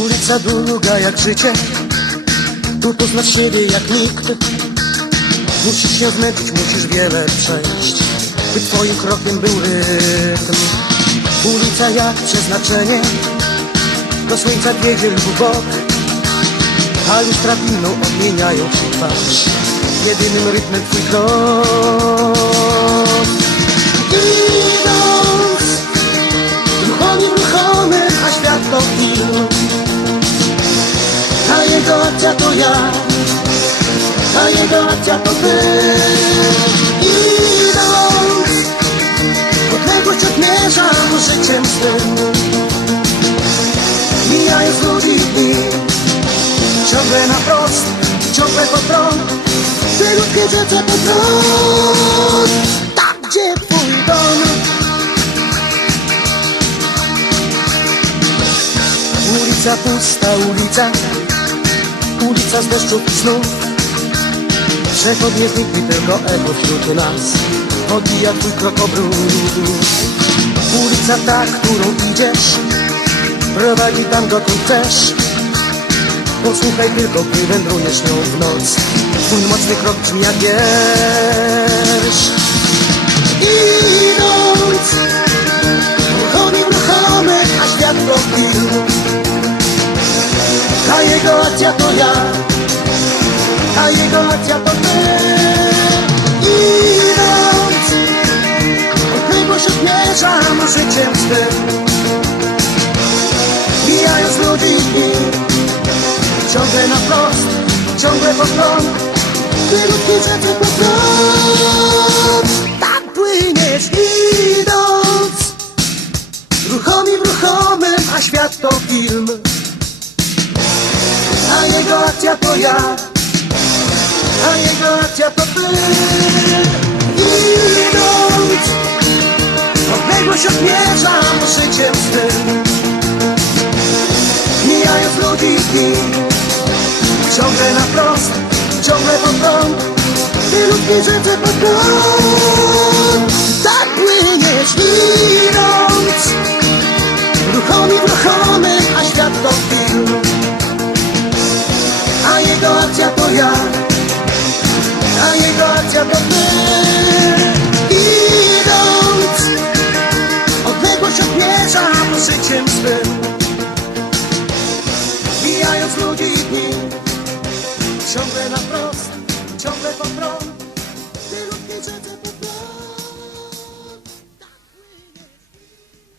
Ulica długa jak życie Tu poznasz siebie jak nikt. Musisz się zmęczyć, musisz wiele przejść By twoim krokiem był rytm. Ulica jak przeznaczenie Do słońca wiedzie lub bok Już drabinną odmieniają ci twarz. Jedynym rytmem twój krok Idąc Ruchomym, ruchomym, a świat to film. A jego akcja to ja. A jego akcja to ty Ciągle na prost, ciągle pod prąd. Ty ludzkie rzece pod prąd. Tam gdzie twój dom. Ulica pusta, ulica. Ulica z deszczów i snów Przechodnie znikli tylko echo wśród nas. Odbija twój krokobród Ulica ta, którą idziesz Prowadzi tam dokąd chcesz Posłuchaj tylko, gdy wędrujesz nią w noc. Twój mocny krok brzmi jak wiersz. Idąc ruchomy, a świat to film A jego akcja to ja. A jego akcja to ty Idąc Odległość odmierzam życiem swym Ciągle na prost, ciągle pod prąd ludzki rzeczy pod prąd Tak płyniesz idąc. Ruchomym, ruchomym, a świat to film. A jego akcja to ja. A jego akcja to ty. Idąc. Odległość odmierzam życiem swym. Mijając ludzi i Ciągle na prost, ciągle pod prąd. Ty ludzkie rzeczy pod prąd. Tak płyniesz idąc ruchomym, a świat to film. A jego akcja to ja. A jego akcja to ty Idąc. Odległość odmierzam życiem swym. Mijając ludzi i dni Ciągle na prost, ciągle po prąd.